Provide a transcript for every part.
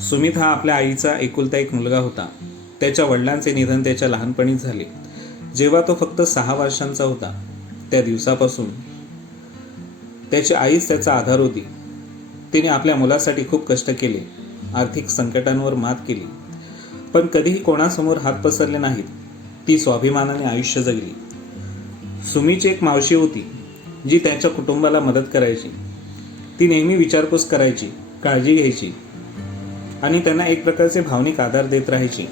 सुमित हा आपल्या आईचा एकुलता एक मुलगा होता. त्याच्या वडिलांचे निधन त्याच्या लहानपणीच झाले, जेव्हा तो फक्त 6 वर्षांचा होता. त्या दिवसापासून त्याची आईच त्याचा आधार होती. तिने आपल्या मुलासाठी खूप कष्ट केले, आर्थिक संकटांवर मात केली, पण कधीही कोणासमोर हात पसरले नाहीत. ती स्वाभिमानाने आयुष्य जगली. सुमीची एक मावशी होती, जी त्याच्या कुटुंबाला मदत करायची. ती नेहमी विचारपूस करायची, काळजी घ्यायची आणि त्यांना एक प्रकारचे भावनिक आधार देत राहायची.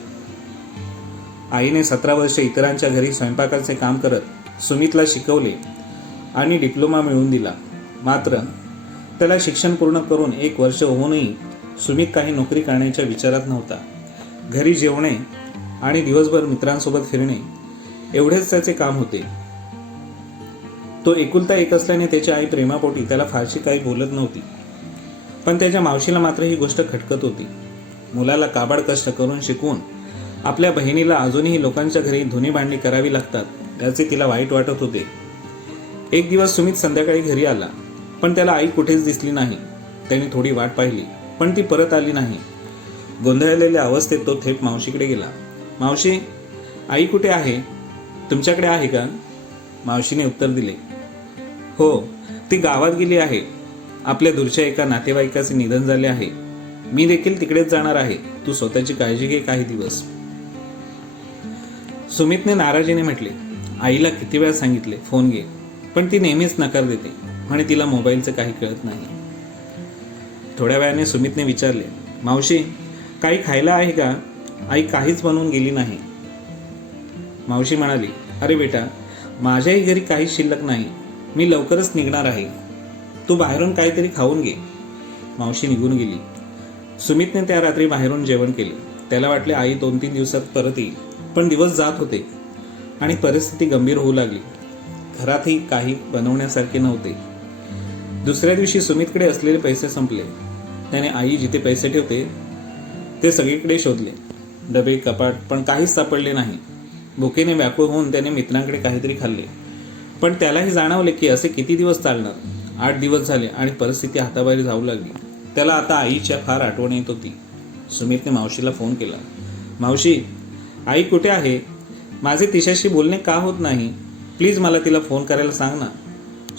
आईने 17 वर्षे इतरांच्या घरी स्वयंपाकाचे काम करत सुमितला शिकवले आणि डिप्लोमा मिळवून दिला. मात्र त्याला शिक्षण पूर्ण करून 1 वर्ष होऊनही सुमित काही नोकरी करण्याच्या विचारात नव्हता. घरी जेवणे आणि दिवसभर मित्रांसोबत फिरणे एवढेच त्याचे काम होते. तो एकुलता एक असल्याने त्याची आई प्रेमापोटी त्याला फारशी काही बोलत नव्हती, पण त्याच्या मावशीला मात्र ही गोष्ट खटकत होती. मुलाला काबाड कष्ट करून शिकवून आपल्या बहिणीला अजूनही लोकांच्या घरी धुणी भांडी करावी लागतात याचे तिला वाईट वाटत होते. एक दिवस सुमित संध्याकाळी घरी आला, पण त्याला आई कुठेच दिसली नाही. त्याने थोडी वाट पाहिली, पण ती परत आली नाही. गोंधळलेल्या अवस्थेत तो थेट मावशीकडे गेला. मावशी, आई कुठे आहे? तुमच्याकडे आहे का? मावशीने उत्तर दिले, हो, ती गावात गेली आहे. आपल्या दूरच्या एका नातेवाईकाचे निधन झाले आहे. मी देखील तिकडेच जाणार आहे. तू स्वतःची काळजी घे काही दिवस. सुमितने नाराजीने म्हटले, आईला किती वेळा सांगितले फोन घे, पण ती नेहमीच नकार देते, म्हणे तिला मोबाईलचं काही कळत नाही. थोड्या वेळाने सुमितने विचारले, मावशी, काही खायला आहे का? आई काहीच बनवून गेली नाही. मावशी म्हणाली, अरे बेटा, माझ्याही घरी काहीच शिल्लक नाही. मी लवकरच निघणार आहे. तू बाहेरून काहीतरी खाऊन घे. मावशी निघून गेली. सुमितने त्या रात्री बाहेरून जेवण केले. त्याला वाटले आई 2-3 दिवसात परत येईल, पण दिवस जात होते आणि परिस्थिती गंभीर होऊ लागली. घरातही काही बनवण्यासारखे नव्हते. दुसऱ्या दिवशी सुमितकडे असलेले पैसे संपले. त्याने आई जिथे पैसे ठेवते ते सगळीकडे शोधले, डबे, कपाट, पण काहीच सापडले नाही. भुकेने व्याकुळ होऊन त्याने मित्रांकडे काहीतरी खाल्ले, पण त्यालाही जाणवले की असे किती दिवस चालणार. 8 दिवस झाले आणि परिस्थिती हाताबाहेर जाऊ लागली. त्याला आता आईच्या फार आठवण येत होती. सुमितने मावशीला फोन केला, मावशी, आई कुठे आहे? माझे तिच्याशी बोलणे का होत नाही? प्लीज मला तिला फोन करायला सांग ना.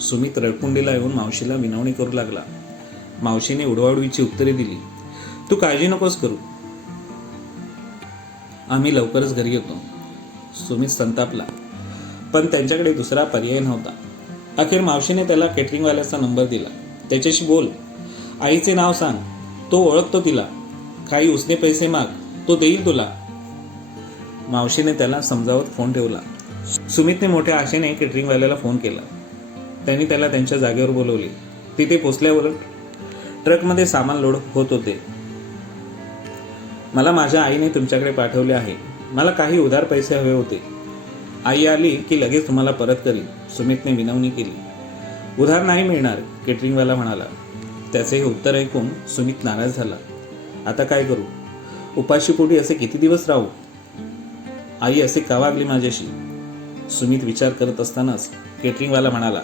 सुमित रडकुंडीला येऊन मावशीला विनवणी करू लागला. मावशीने उडवाउडवीची उत्तरे दिली, तू काळजी नकोस करू, आम्ही लवकरच घरी येतो. सुमित संतापला, पण त्यांच्याकडे दुसरा पर्याय नव्हता. अखेर मावशीने त्याला केटरिंगवाल्याचा नंबर दिला. त्याच्याशी बोल, आईचे नाव सांग, तो ओळखतो तिला. काही उसने पैसे माग, तो देईल तुला. मावशीने त्याला समजावत फोन ठेवला. सुमितने मोठ्या आशेने केटरिंगवाल्याला फोन केला. त्यांनी त्याला त्यांच्या जागेवर बोलवले. तिथे पोचल्यावर ट्रकमध्ये सामान लोड होत होते. मला माझ्या आईने तुमच्याकडे पाठवले आहे. मला काही उधार पैसे हवे होते. आई आली की लगेच तुम्हाला परत करीन. सुमितने विनवणी केली. उधार नाही मिळणार, केटरिंगवाला म्हणाला. त्याचे हे उत्तर ऐकून सुमित नाराज झाला. आता काय करू? उपाशीपोटी असे किती दिवस राहू? आई असे का वागली माझ्याशी? सुमित विचार करत असतानाच केटरिंगवाला म्हणाला,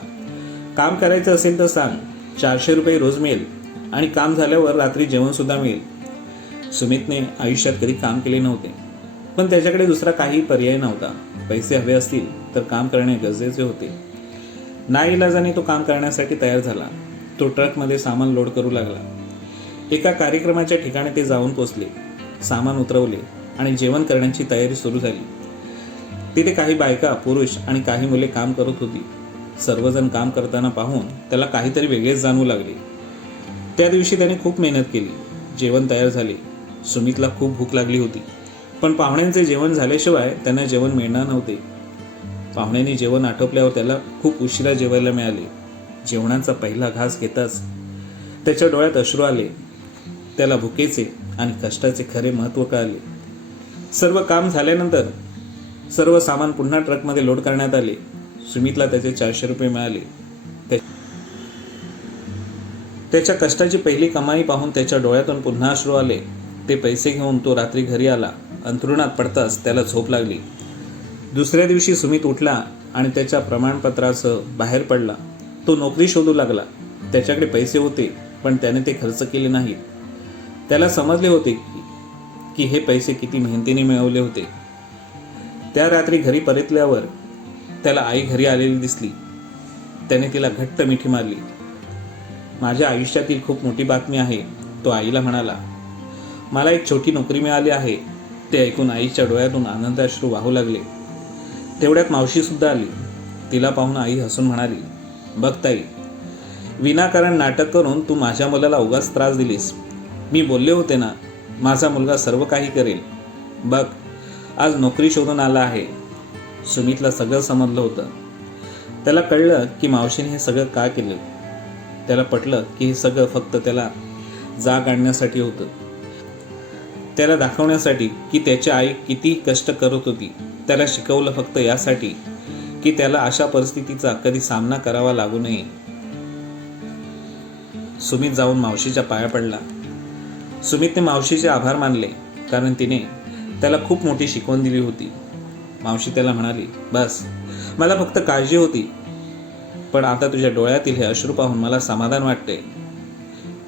काम करायचं असेल तर सांग, 400 रुपये रोज मिळेल आणि काम झाल्यावर रात्री जेवण सुद्धा मिळेल. सुमितने आयुष्यात कधी काम केले नव्हते, पण त्याच्याकडे दुसरा काही पर्याय नव्हता. पैसे हवे असतील तर काम करणे गरजेचे होते. नाईलाजाने तो काम करण्यासाठी तयार झाला. तो ट्रकमध्ये सामान लोड करू लागला. एका कार्यक्रमाच्या ठिकाणी ते जाऊन पोचले. सामान उतरवले आणि जेवण करण्याची तयारी सुरू झाली. तिथे काही बायका, पुरुष आणि काही मुले काम करत होती. सर्वजण काम करताना पाहून त्याला काहीतरी वेगळेच जाणवू लागले. त्या दिवशी त्याने खूप मेहनत केली. जेवण तयार झाले. सुमितला खूप भूक लागली होती, पण पाहुण्यांचे जेवण झाल्याशिवाय त्यांना जेवण मिळणार नव्हते. पाहुण्यांनी जेवण आटोपल्यावर त्याला खूप उशिरा जेवायला मिळाले. जेवणाचा पहिला घास घेताच त्याच्या डोळ्यात अश्रू आले. त्याला भुकेचे आणि कष्टाचे खरे महत्त्व कळाले. सर्व काम झाल्यानंतर सर्व सामान पुन्हा ट्रकमध्ये लोड करण्यात आले. सुमितला त्याचे 400 रुपये मिळाले. त्याच्या कष्टाची पहिली कमाई पाहून त्याच्या डोळ्यातून पुन्हा अश्रू आले. ते पैसे घेऊन तो रात्री घरी आला. अंथरुणात पडताच त्याला झोप लागली. दुसऱ्या दिवशी सुमित उठला आणि त्याच्या प्रमाणपत्रासह बाहेर पडला. तो नोकरी शोधू लागला. त्याच्याकडे पैसे होते, पण त्याने ते खर्च केले नाहीत. त्याला समजले होते की हे पैसे किती मेहनतीने मिळवले होते. त्या रात्री घरी परतल्यावर त्याला आई घरी आलेली दिसली. त्याने तिला घट्ट मिठी मारली. माझ्या आयुष्यातील खूप मोठी बातमी आहे, तो आईला म्हणाला. मला एक छोटी नोकरी मिळाली आहे. ते ऐकून आईच्या डोळ्यातून आनंदाश्रू वाहू लागले. तेवढ्यात मावशी सुद्धा आली. तिला पाहून आई हसून म्हणाली, बघ ताई, विनाकारण नाटक करून तू माझ्या मुलाला उगाच त्रास दिलीस. मी बोलले होते ना, माझा मुलगा सर्व काही करेल. बघ, आज नोकरी शोधून आला आहे. सुमितला सगळं समजलं होतं. त्याला कळलं की मावशीने हे सगळं का केलं. त्याला पटलं की हे सगळं फक्त त्याला जाग आणण्यासाठी होतं. त्याला दाखवण्यासाठी की त्याची आई किती कष्ट करत होती. त्याला शिकवलं फक्त यासाठी की त्याला अशा परिस्थितीचा कधी सामना करावा लागू नये. सुमित जाऊन मावशीच्या पाया पडला. सुमितने मावशीचे आभार मानले, कारण तिने त्याला खूप मोठी शिकवण दिली होती. मावशी त्याला म्हणाली, बस, मला फक्त काळजी होती, पण आता तुझ्या डोळ्यातील हे अश्रू पाहून मला समाधान वाटते.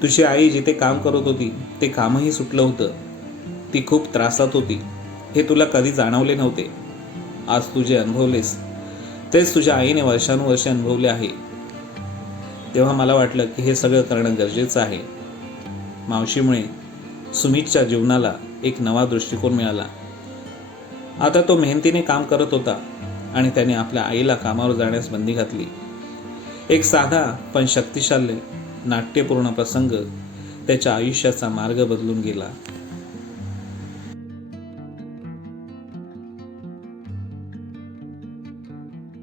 तुझी आई जिथे काम करत होती ते कामही सुटलं होतं. ती खूप त्रासात होती. हे तुला कधी जाणवले नव्हते. आज तू जे अनुभवलेस तेच तुझ्या आईने वर्षानुवर्षे अनुभवले आहे. तेव्हा मला वाटलं की हे सगळं करणं गरजेचं आहे. मावशीमुळे सुमितच्या जीवनाला एक नवा दृष्टिकोन मिळाला. आता तो मेहनतीने काम करत होता आणि त्याने आपल्या आईला कामावर जाण्यास बंदी घातली. एक साधा पण शक्तिशाली नाट्यपूर्ण प्रसंग त्याच्या आयुष्याचा मार्ग बदलून गेला.